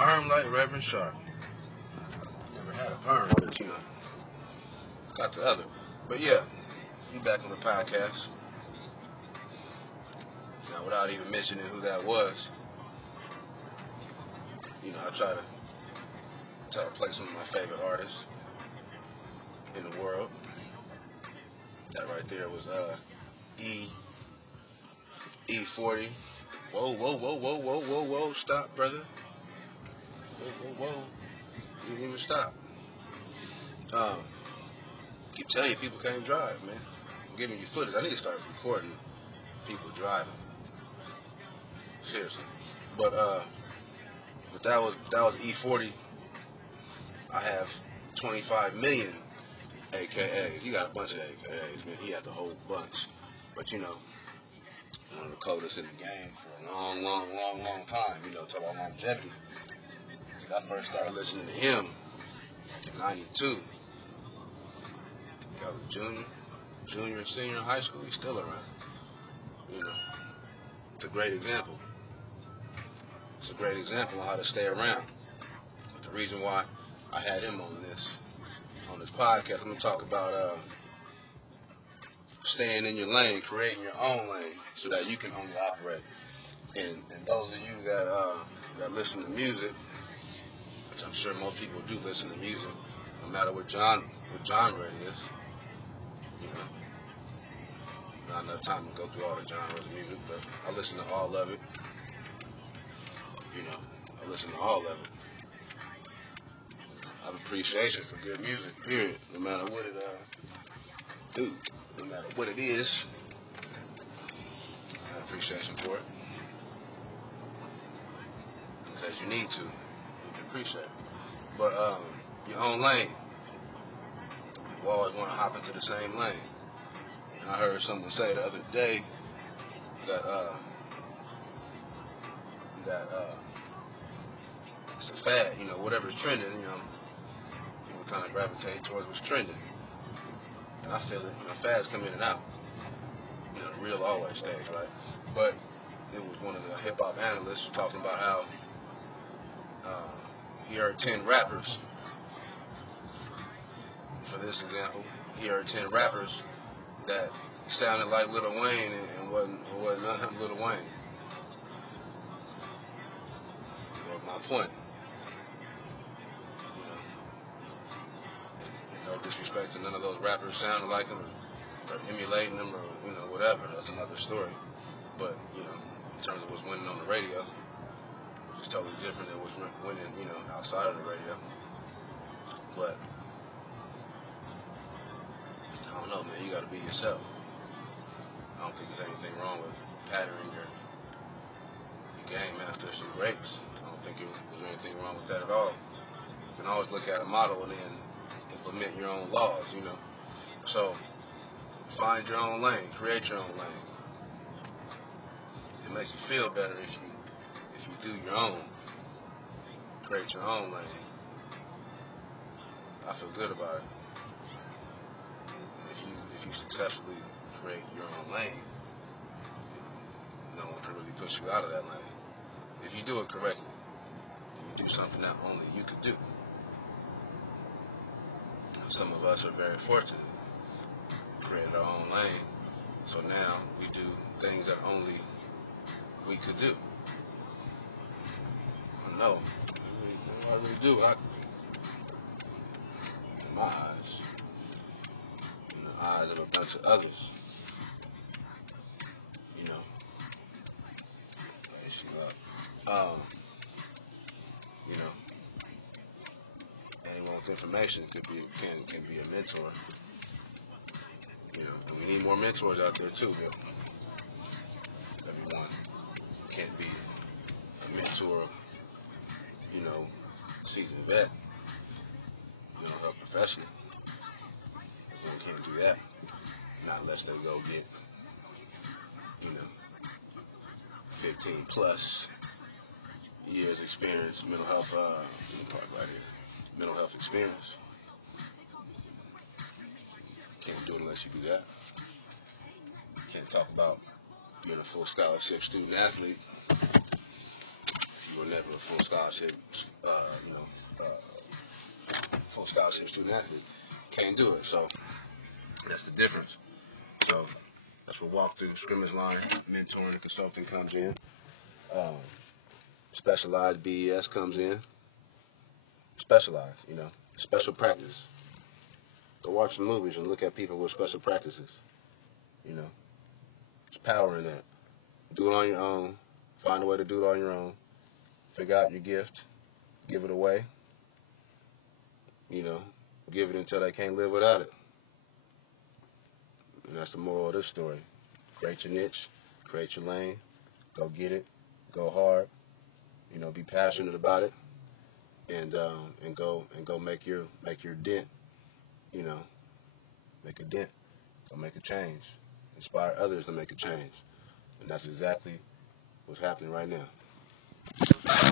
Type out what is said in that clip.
Perm like Reverend Sharp. Never had a perm, but you know, got the other. But yeah, we back on the podcast. Now, without even mentioning who that was, you know, I try to play some of my favorite artists in the world. That right there was E40. Whoa, stop, brother. Whoa. You didn't even stop. Keep telling you people can't drive, man. I'm giving you footage. I need to start recording people driving. Seriously. But that was E40. I have 25 million AKAs. He got a bunch of AKAs, man. He had the whole bunch. But you know, one of the coldest in the game for a long time. You know, talk about longevity. I first started listening to him in '92. I was junior and senior in high school. He's still around. You know, it's a great example. It's a great example of how to stay around. But the reason why I had him on this podcast, I'm gonna talk about staying in your lane, creating your own lane, so that you can only operate. And those of you that listen to music, which I'm sure most people do listen to music, no matter what genre it is. You know, not enough time to go through all the genres of music, but I listen to all of it. You know, I listen to all of it. I have appreciation for good music, period. No matter what it do, no matter what it is, I have appreciation for it. Because you need to appreciate it. But your own lane. You always want to hop into the same lane. And I heard someone say the other day that it's a fad, you know, whatever's trending, you know, people kind of gravitate towards what's trending. And I feel it, you know, fads come in and out. You know, the real always stays, right? But it was one of the hip hop analysts talking about how he heard 10 rappers. For this example, he heard 10 rappers that sounded like Lil Wayne and wasn't none of Lil Wayne. That was my point. You know, no disrespect to none of those rappers sounding like him or emulating them or, you know, whatever. That's another story. But, you know, in terms of what's winning on the radio, which is totally different than what's winning, you know, outside of the radio. But I don't know, man. You got to be yourself. I don't think there's anything wrong with patterning your game after some breaks. I don't think there's anything wrong with that at all. You can always look at a model and then implement your own laws, you know. So find your own lane, create your own lane. It makes you feel better if you do your own, create your own lane. I feel good about it. If you successfully create your own lane, no one can really push you out of that lane. If you do it correctly, you do something that only you could do. Some of us are very fortunate. We created our own lane, so now we do things that only we could do. I know. I really do. In my eyes, in the eyes of a bunch of others, you know, you know, anyone with information can be a mentor. You know, and we need more mentors out there too, Bill. Everyone can't be a mentor, you know, seasoned vet, you know, a professional. Everyone can't do that. Not unless they go get, you know, 15 plus years experience, mental health, right here, mental health experience. Can't do it unless you do that. Can't talk about being a full scholarship student athlete if you were never a full scholarship, full scholarship student athlete. Can't do it. So that's the difference. So that's where walkthrough, scrimmage line, mentoring, and consulting comes in. Um, Specialized BES comes in. Specialized, special practice. Go watch some movies and look at people with special practices. You know, there's power in that. Do it on your own. Find a way to do it on your own. Figure out your gift. Give it away. You know, give it until they can't live without it. And that's the moral of this story. Create your niche. Create your lane. Go get it. Go hard. Be passionate about it. And go make your dent. You know, make a dent. Go make a change. Inspire others to make a change. And that's exactly what's happening right now.